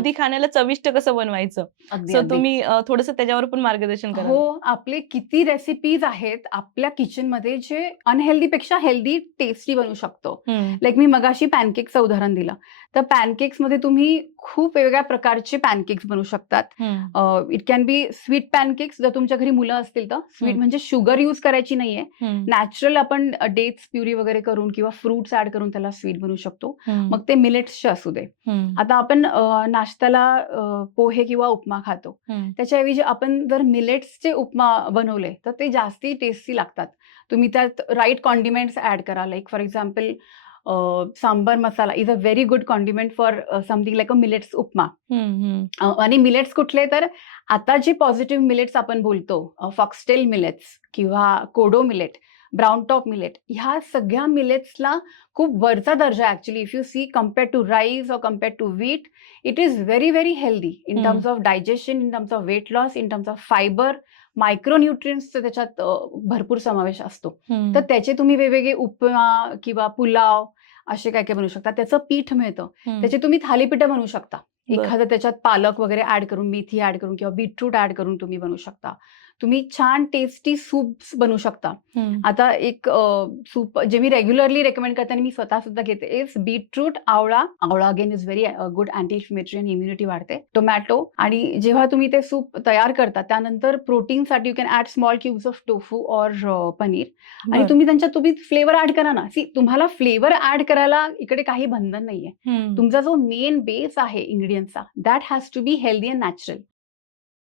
Healthy खाण्याला चविष्ट कसं बनवायचं. अगदी सो अगदी तुम्ही थोडंसं त्याच्यावर पण मार्गदर्शन करा. हो, आपले किती रेसिपीज आहेत आपल्या किचनमध्ये जे अनहेल्दी पेक्षा हेल्दी टेस्टी बनवू शकतो. लाइक मी मगाशी पॅनकेकचं उदाहरण दिलं. तर पॅनकेक्समध्ये तुम्ही खूप वेगवेगळ्या प्रकारचे पॅनकेक्स बनवू शकतात. It can be sweet pancakes, जर तुमच्या घरी मुलं असतील तर. स्वीट म्हणजे शुगर यूज करायची नाहीये. नॅचरल आपण डेट्स प्युरी वगैरे करून किंवा फ्रुट्स ऍड करून त्याला स्वीट बनवू शकतो. मग ते मिलेट्सचे असू दे. आता आपण नाश्त्याला पोहे किंवा उपमा खातो. त्याच्याऐवजी आपण जर मिलेट्सचे उपमा बनवले तर ते जास्ती टेस्टी लागतात. तुम्ही त्यात राईट कॉन्डिमेंट्स ऍड करा. Like for example sambar masala is a very good condiment for something like a millets upma. आणि मिलेट्स कुठले, तर आता जे पॉझिटिव्ह मिलेट्स आपण बोलतो, फॉक्सटेल मिलेट्स किंवा kodo millet, brown top millet, ह्या सगळ्या मिलेट्सला खूप वरचा दर्जा actually. If you see compare to rice or compare to wheat, it is very very healthy in terms of digestion, in terms of weight loss, in terms of fibre, मायक्रोन्यूट्रिएंट्सचा त्याच्यात भरपूर समावेश असतो. तर त्याचे तुम्ही वेगवेगळे उपमा किंवा पुलाव असे काय काय बनवू शकता. त्याचं पीठ मिळतं, त्याचे तुम्ही थालीपीठं बनवू शकता. एखादं त्याच्यात पालक वगैरे ऍड करून, मेथी ऍड करून किंवा बीटरूट ऍड करून तुम्ही बनवू शकता. तुम्ही छान टेस्टी सूप्स बनवू शकता. आता एक सूप जे मी रेग्युलरली रेकमेंड करते आणि मी स्वतः सुद्धा घेते इज बीटरूट, आवळा. आवळा again is very good anti inflammatory आणि इम्युनिटी वाढते. टोमॅटो. आणि जेव्हा तुम्ही ते सूप तयार करता त्यानंतर प्रोटीनसाठी you can add small cubes of tofu or paneer. आणि तुम्ही त्यांच्यात तुम्ही फ्लेवर ऍड करा ना. सी, तुम्हाला फ्लेवर ऍड करायला इकडे काही बंधन नाहीये. तुमचा जो मेन बेस आहे इंग्रेडियंट्सचा, that has to be healthy and natural.